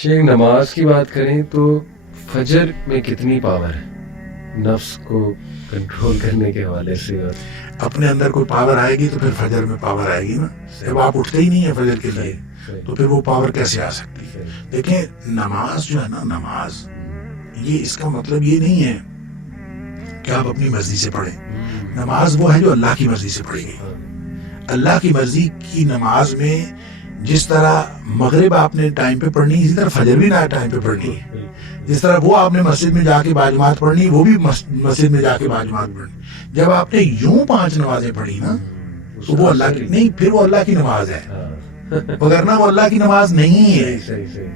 شیخ نماز کی بات کریں تو فجر میں کتنی پاور ہے نفس کو کنٹرول کرنے کے حوالے سے؟ اور اپنے اندر کوئی پاور آئے گی تو پھر فجر میں پاور آئے گی نا. جب آپ اٹھتے ہی نہیں ہیں فجر کے لیے تو پھر وہ پاور کیسے آ سکتی ہے؟ دیکھیں نماز جو ہے نا، نماز یہ اس کا مطلب یہ نہیں ہے کہ آپ اپنی مرضی سے پڑھیں. نماز وہ ہے جو اللہ کی مرضی سے پڑھی گئی. اللہ کی مرضی کی نماز میں جس طرح مغرب آپ نے ٹائم پہ پڑھنی، اسی طرح فجر بھی نہ ٹائم پہ پڑھنی ہے. جس طرح وہ آپ نے مسجد میں جا کے باجماعت پڑھنی، وہ بھی مسجد میں جا کے باجماعت پڑھنی. جب آپ نے یوں 5 نمازیں پڑھی نا تو وہ اللہ کی نہیں، پھر وہ اللہ کی نماز ہے، وگرنہ وہ اللہ کی نماز نہیں ہے.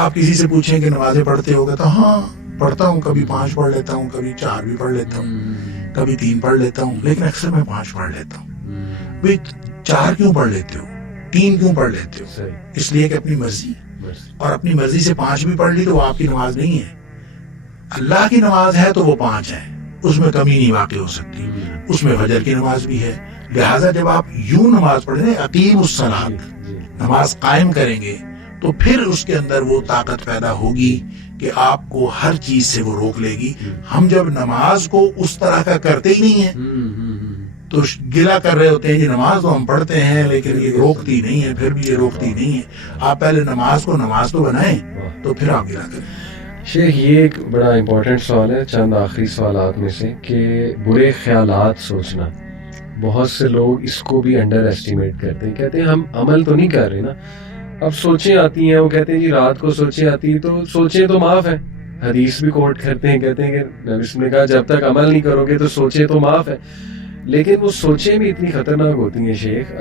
آپ کسی سے پوچھیں کہ نمازیں پڑھتے ہو گے تو ہاں پڑھتا ہوں، کبھی 5 پڑھ لیتا ہوں، کبھی 4 بھی پڑھ لیتا ہوں، کبھی 3 پڑھ لیتا ہوں، لیکن اکثر میں 5 پڑھ لیتا ہوں. بھئی 4 کیوں پڑھ لیتے ہو، 3 کیوں پڑھ لیتے ہو؟ اس لیے کہ اپنی مرضی، اور اپنی مرضی سے 5 بھی پڑھ لی تو وہ آپ کی نماز نہیں ہے. اللہ کی نماز ہے تو وہ 5 ہے، اس میں کمی نہیں واقع ہو سکتی. اس میں فجر کی نماز بھی ہے. لہٰذا جب آپ یوں نماز پڑھیں، اقیم الصلاۃ، نماز قائم کریں گے تو پھر اس کے اندر وہ طاقت پیدا ہوگی کہ آپ کو ہر چیز سے وہ روک لے گی. ہم جب نماز کو اس طرح کا کرتے ہی نہیں ہیں تو گلا کر رہے ہوتے ہیں کہ نماز تو ہم پڑھتے ہیں لیکن یہ روکتی نہیں ہے، پھر بھی یہ روکتی نہیں ہے. آپ پہلے نماز کو نماز تو بنائیں تو پھر آپ گلا کریں. شیخ یہ ایک بڑا امپورٹنٹ سوال ہے، چند آخری سوالات میں سے، کہ برے خیالات سوچنا. بہت سے لوگ اس کو بھی انڈر ایسٹیمیٹ کرتے ہیں، کہتے ہیں ہم عمل تو نہیں کر رہے نا، اب سوچیں آتی ہیں، وہ کہتے ہیں جی رات کو سوچیں آتی ہیں تو سوچیں تو معاف ہے. حدیث بھی کوٹ کرتے ہیں، کہتے ہیں کہ نبی صلی اللہ علیہ وسلم نے کہا جب تک عمل نہیں کرو گے تو سوچیں تو معاف ہے. لیکن وہ سوچیں بھی اتنی خطرناک ہوتی ہیں شیخ،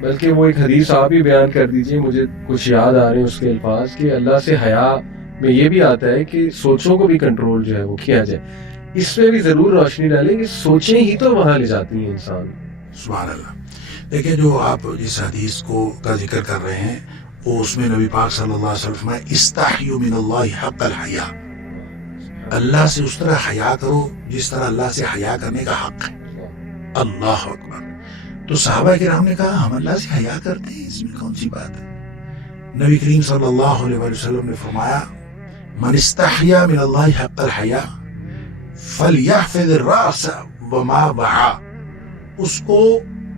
بلکہ وہ ایک حدیث آپ ہی بیان کر دیجئے، مجھے کچھ یاد آ رہے ہیں اس کے الفاظ، کہ اللہ سے حیا میں یہ بھی آتا ہے کہ سوچوں کو بھی کنٹرول جو ہے وہ کیا جائے. اس پہ بھی ضرور روشنی ڈالیں کہ سوچیں ہی تو وہاں لے جاتی ہیں انسان. سبحان اللہ. دیکھیں جو آپ جس حدیث کا ذکر کر رہے ہیں وہ اس میں نبی پاک صلی اللہ علیہ وسلم استحیوا من اللہ حق الحیا، اللہ سے اس طرح حیا کرو جس طرح اللہ سے حیا کرنے کا حق ہے. اللہ اکبر. تو صحابہ کرام نے کہا ہم اللہ سے حیا کرتے ہیں، اس میں کون سی بات ہے؟ نبی کریم صلی اللہ علیہ وسلم نے فرمایا من استحیا من اللہ حق الحیا فلیحفظ الراس وما وعا. اس کو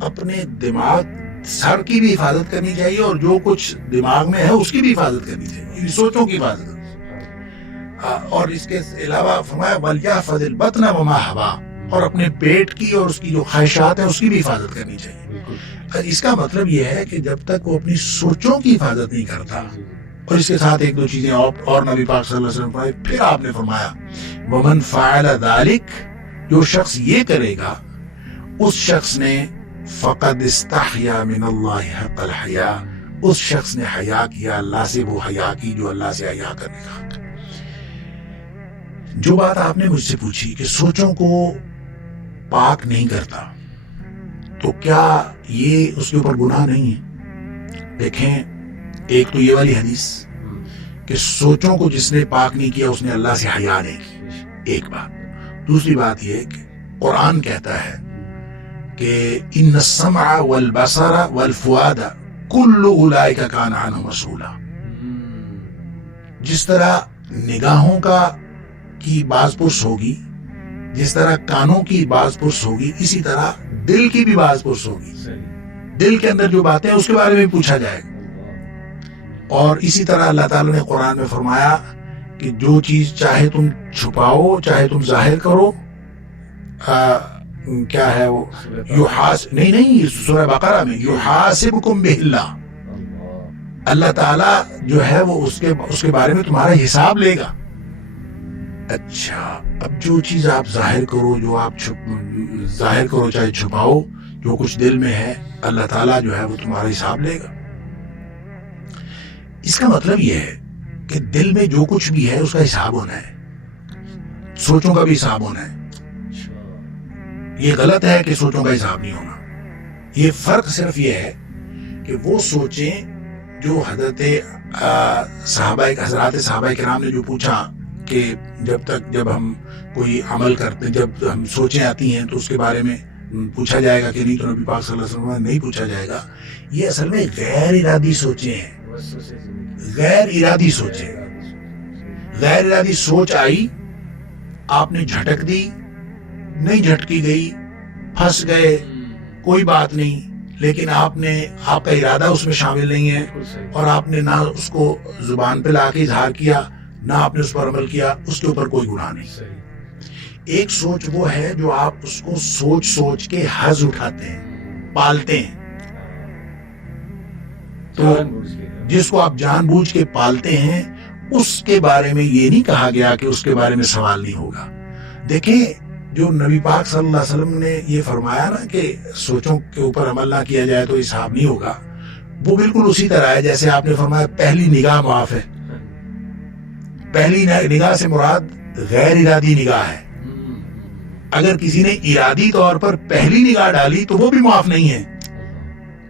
اپنے دماغ، سر کی بھی حفاظت کرنی چاہیے اور جو کچھ دماغ میں ہے اس کی بھی حفاظت کرنی چاہیے، سوچوں کی حفاظت کرنی چاہیے. اور اس کے علاوہ فرمایا ولیحفظ البطن وما حوا، اور اپنے پیٹ کی اور اس کی جو خواہشات ہیں اس کی بھی حفاظت کرنی چاہیے. اس کا مطلب یہ ہے کہ جب تک وہ اپنی سوچوں کی حفاظت نہیں کرتا، اور اس کے ساتھ ایک دو چیزیں اور نبی پاک صلی اللہ علیہ وسلم فرمائے. پھر آپ نے فرمایا ومن فعل ذلک، جو شخص یہ کرے گا اس شخص نے فقد استحیا من اللہ حق الحیا، اس شخص نے حیا کیا اللہ سے، وہ حیا کی جو اللہ سے حیا کرنے کا حق ہے. جو بات آپ نے مجھ سے پوچھی کہ سوچوں کو پاک نہیں کرتا تو کیا یہ اس کے اوپر گناہ نہیں ہے؟ دیکھیں ایک تو یہ والی حدیث کہ سوچوں کو جس نے پاک نہیں کیا اس نے اللہ سے حیا نہیں کی، ایک بات. دوسری بات یہ کہ قرآن کہتا ہے کہ ان السمع والبصر والفؤاد کل اولئک کان عنہ مسئولا. جس طرح نگاہوں کی باز پرس ہوگی، جس طرح کانوں کی باز پرس ہوگی، اسی طرح دل کی بھی باز پرس ہوگی. دل کے اندر جو باتیں اس کے بارے میں پوچھا جائے گا. اور اسی طرح اللہ تعالیٰ نے قرآن میں فرمایا کہ جو چیز چاہے تم چھپاؤ چاہے تم ظاہر کرو، کیا ہے وہ نہیں سورہ بقرہ میں یحاسبکم بہ اللہ، اللہ تعالیٰ جو ہے وہ اس کے بارے میں تمہارا حساب لے گا. اچھا اب جو چیز آپ ظاہر کرو، جو آپ ظاہر کرو چاہے چھپاؤ، جو کچھ دل میں ہے اللہ تعالیٰ جو ہے وہ تمہارا حساب لے گا. اس کا مطلب یہ ہے کہ دل میں جو کچھ بھی ہے اس کا حساب ہونا ہے، سوچوں کا بھی حساب ہونا ہے. یہ غلط ہے کہ سوچوں کا حساب نہیں ہونا. یہ فرق صرف یہ ہے کہ وہ سوچیں جو حضرت حضرات صحابہ کرام نے جو پوچھا کہ جب ہم کوئی عمل کرتے، جب ہم سوچیں آتی ہیں تو اس کے بارے میں پوچھا جائے گا کہ نہیں، تو نبی پاک صلی اللہ علیہ وسلم نہیں پوچھا جائے گا. یہ اصل میں غیر ارادی سوچیں ہیں، غیر ارادی سوچیں. غیر ارادی سوچ آئی, آپ نے جھٹک دی, نہیں جھٹکی گئی, پھنس گئے, کوئی بات نہیں, لیکن آپ کا ارادہ اس میں شامل نہیں ہے, اور آپ نے نہ اس کو زبان پہ لا کے اظہار کیا, نہ آپ نے اس پر عمل کیا, اس کے اوپر کوئی گناہ نہیں. ایک سوچ وہ ہے جو آپ اس کو سوچ کے حظ اٹھاتے ہیں, پالتے ہیں. تو جس کو آپ جان بوجھ کے پالتے ہیں, اس کے بارے میں یہ نہیں کہا گیا کہ اس کے بارے میں سوال نہیں ہوگا. دیکھیں, جو نبی پاک صلی اللہ علیہ وسلم نے یہ فرمایا نا کہ سوچوں کے اوپر عمل نہ کیا جائے تو حساب نہیں ہوگا, وہ بالکل اسی طرح ہے جیسے آپ نے فرمایا پہلی نگاہ معاف ہے. پہلی نگاہ سے مراد غیر ارادی نگاہ ہے. اگر کسی نے ارادی طور پر پہلی نگاہ ڈالی تو وہ بھی معاف نہیں ہے,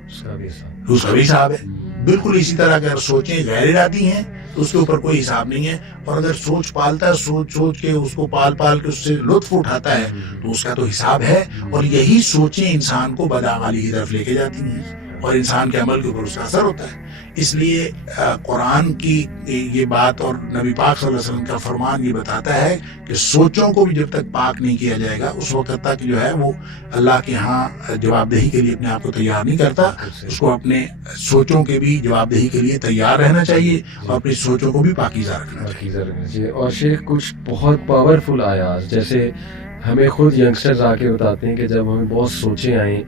اس کا بھی حساب ہے. بالکل اسی طرح اگر سوچیں غیر ارادی ہیں تو اس کے اوپر کوئی حساب نہیں ہے, اور اگر سوچ پالتا ہے, سوچ کے اس کو پال کے اس سے لطف اٹھاتا ہے تو اس کا تو حساب ہے. اور یہی سوچیں انسان کو بدعمالی کی طرف لے کے جاتی ہیں, اور انسان کے عمل کے اوپر اس کا اثر ہوتا ہے. اس لیے قرآن کی یہ بات اور نبی پاک صلی اللہ علیہ وسلم کا فرمان یہ بتاتا ہے کہ سوچوں کو بھی جب تک پاک نہیں کیا جائے گا اس وقت تک جو ہے وہ اللہ کے ہاں جواب دہی کے لیے اپنے آپ کو تیار نہیں کرتا. اس کو اپنے سوچوں کے بھی جواب دہی کے لیے تیار رہنا چاہیے, اور اپنی سوچوں کو بھی پاکیزہ رکھنا چاہیے. اور شیخ کچھ بہت پاورفل آیات جیسے ہمیں خود ینگسٹرز آ کے بتاتے ہیں کہ جب ہمیں بہت سوچیں آئیں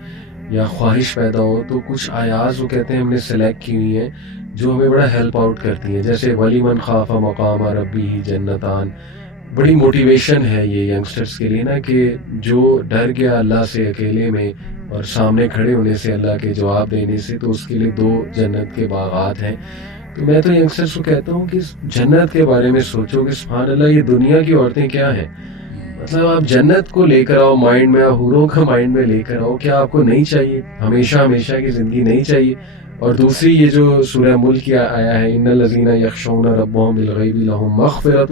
یا خواہش پیدا ہو تو کچھ آیات وہ کہتے ہیں ہم نے سلیکٹ کی ہوئی ہیں جو ہمیں بڑا ہیلپ آؤٹ کرتی ہیں, جیسے وَلِمَنْ خَافَ مَقَامَ رَبِّهِ جَنَّتَانِ. بڑی موٹیویشن ہے یہ ینگسٹرز کے لیے نا, کہ جو ڈر گیا اللہ سے اکیلے میں اور سامنے کھڑے ہونے سے, اللہ کے جواب دینے سے, تو اس کے لیے 2 جنت کے باغات ہیں. تو میں تو ینگسٹرز کو کہتا ہوں کہ جنت کے بارے میں سوچو کہ سبحان اللہ یہ دنیا کی عورتیں کیا ہیں. مطلب آپ جنت کو لے کر آؤ مائنڈ میں, حوروں کا مائنڈ میں لے کر آؤ. کیا آپ کو نہیں چاہیے ہمیشہ کی زندگی نہیں چاہیے؟ اور دوسری یہ جو سورہ ملک کی آیا ہے ان الذین یخشون ربهم بالغیب لهم مغفرۃ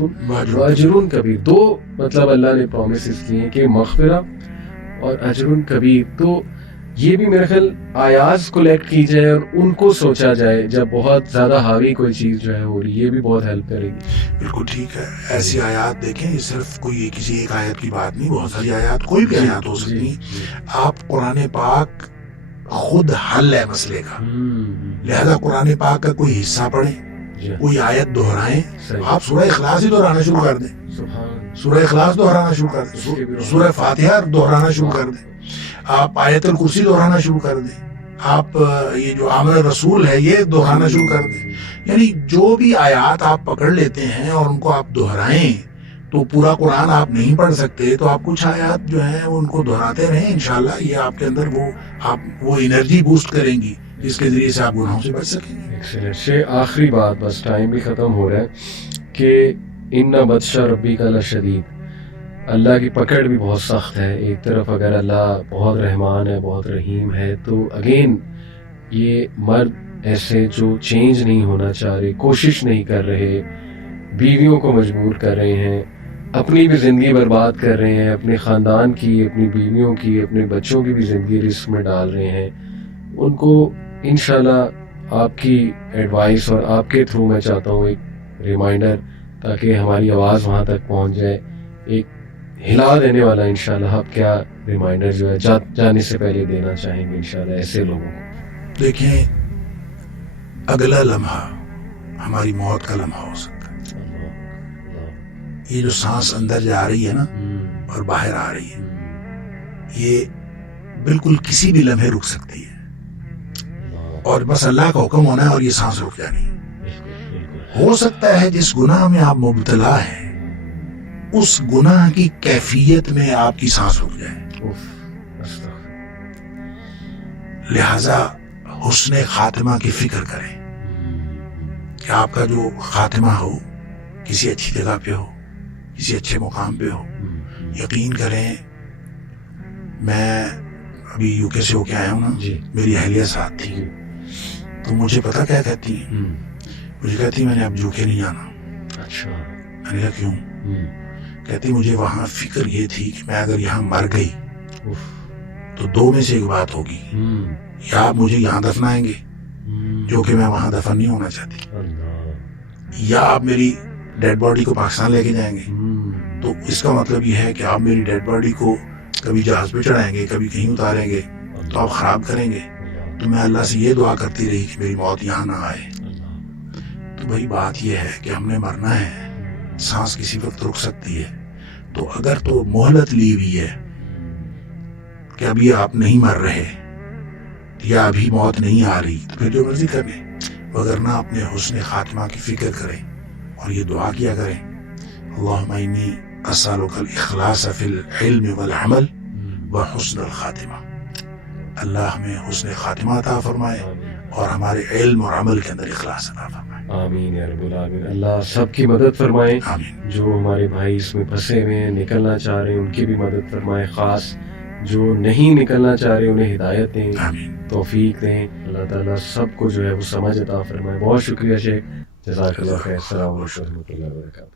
واجر کبیر, 2 مطلب اللہ نے پرومسز کی ہیں کہ مغفرہ اور اجر کبیر. تو یہ بھی میرے خیال آیات کلیکٹ کی جائے اور ان کو سوچا جائے جب بہت زیادہ حاوی کوئی چیز جو ہے ہو رہی, یہ بھی بہت ہیلپ کرے گی. بالکل ٹھیک ہے. ایسی آیات دیکھیں, یہ صرف کوئی کسی ایک آیت کی بات نہیں, بہت ساری آیات, کوئی بھی آیات ہو سکتی. آپ قرآن پاک خود حل ہے مسئلے کا, لہذا قرآن پاک کا کوئی حصہ پڑھیں, کوئی آیت دہرائیں. آپ سورہ اخلاص ہی دہرانا شروع کر دیں, سورہ اخلاص دہرانا شروع کر دیں, سورہ فاتحہ دہرانا شروع کر دیں, آپ آیت الکرسی دہرانا شروع کر دیں, آپ یہ جو آمن رسول ہے یہ دہرانا شروع کر دیں. یعنی جو بھی آیات آپ پکڑ لیتے ہیں اور ان کو آپ دہرائیں, تو پورا قرآن آپ نہیں پڑھ سکتے تو آپ کچھ آیات جو ہیں ان کو دہراتے رہیں. انشاءاللہ یہ آپ کے اندر وہ انرجی بوسٹ کریں گی جس کے ذریعے سے آپ گناہوں سے بچ سکیں گے. ایکسیلنٹ. آخری بات, بس ٹائم بھی ختم ہو رہا ہے, کہ ان بطش ربک لشدید, اللہ کی پکڑ بھی بہت سخت ہے. ایک طرف اگر اللہ بہت رحمان ہے, بہت رحیم ہے, تو اگین یہ مرد ایسے جو چینج نہیں ہونا چاہ رہے, کوشش نہیں کر رہے, بیویوں کو مجبور کر رہے ہیں, اپنی بھی زندگی برباد کر رہے ہیں, اپنے خاندان کی, اپنی بیویوں کی, اپنے بچوں کی بھی زندگی رسک میں ڈال رہے ہیں. ان کو انشاءاللہ آپ کی ایڈوائس اور آپ کے تھرو میں چاہتا ہوں ایک ریمائنڈر, تاکہ ہماری آواز وہاں تک پہنچ جائے, ایک ہلا دینے والا انشاءاللہ آپ کیا ریمائنڈر جو ہے جانے سے پہلے دینا چاہیں گے انشاءاللہ ایسے لوگوں کو؟ دیکھیں, اگلا لمحہ ہماری موت کا لمحہ ہو سکتا ہے. یہ جو سانس اندر جا رہی ہے نا اور باہر آ رہی ہے, یہ بالکل کسی بھی لمحے رک سکتی ہے, اور بس اللہ کا حکم ہونا ہے اور یہ سانس رک جانی ہے. ہو سکتا ہے جس گناہ میں آپ مبتلا ہیں اس گناہ کی کیفیت میں آپ کی سانس رک جائے. لہذا حسن خاتمہ کی فکر کریں کہ آپ کا جو خاتمہ ہو کسی اچھی جگہ پہ ہو, کسی اچھے مقام پہ ہو. یقین کریں, میں ابھی یو کے سے ہو کے آیا ہوں نا, میری اہلیہ ساتھ تھی, تو مجھے پتا کیا کہتی ہیں, مجھے کہتی میں نے اب یو کے نہیں جانا. اچھا. میں نے کہا کیوں؟ کہتی مجھے وہاں فکر یہ تھی کہ میں اگر یہاں مر گئی تو 2 میں سے ایک بات ہوگی, یا آپ مجھے یہاں دفنائیں گے جو کہ میں وہاں دفن نہیں ہونا چاہتی, یا آپ میری ڈیڈ باڈی کو پاکستان لے کے جائیں گے، تو اس کا مطلب یہ ہے کہ آپ میری ڈیڈ باڈی کو کبھی جہاز پہ چڑھائیں گے، کبھی کہیں اتاریں گے، تو آپ خراب کریں گے. تو میں اللہ سے یہ دعا کرتی رہی کہ میری موت یہاں نہ آئے. تو بھائی بات یہ ہے کہ ہم نے مرنا ہے، سانس کسی وقت رک سکتی ہے. تو اگر تو مہلت لی ہوئی ہے کہ ابھی آپ نہیں مر رہے یا ابھی موت نہیں آ رہی، تو پھر جو مرضی کریں، وگرنہ اپنے حسن خاتمہ کی فکر کریں اور یہ دعا کیا کریں، اللہم انی اسألک الاخلاص فی العلم والعمل وحسن الخاتمہ. اللہ ہمیں حسن خاتمہ عطا فرمائے اور ہمارے علم اور عمل کے اندر اخلاص عطا فرمائے. آمین یا رب العالمین. اللہ سب کی مدد فرمائے. آمین. جو ہمارے بھائی اس میں پھنسے ہوئے ہیں، نکلنا چاہ رہے ہیں، ان کی بھی مدد فرمائے. خاص جو نہیں نکلنا چاہ رہے انہیں ہدایت دیں، آمین. توفیق دیں. اللہ تعالیٰ سب کو جو ہے وہ سمجھ عطا فرمائے. بہت شکریہ شیخ، جزاک اللہ خیر. السلام علیکم و رحمۃ اللہ وبرکاتہ.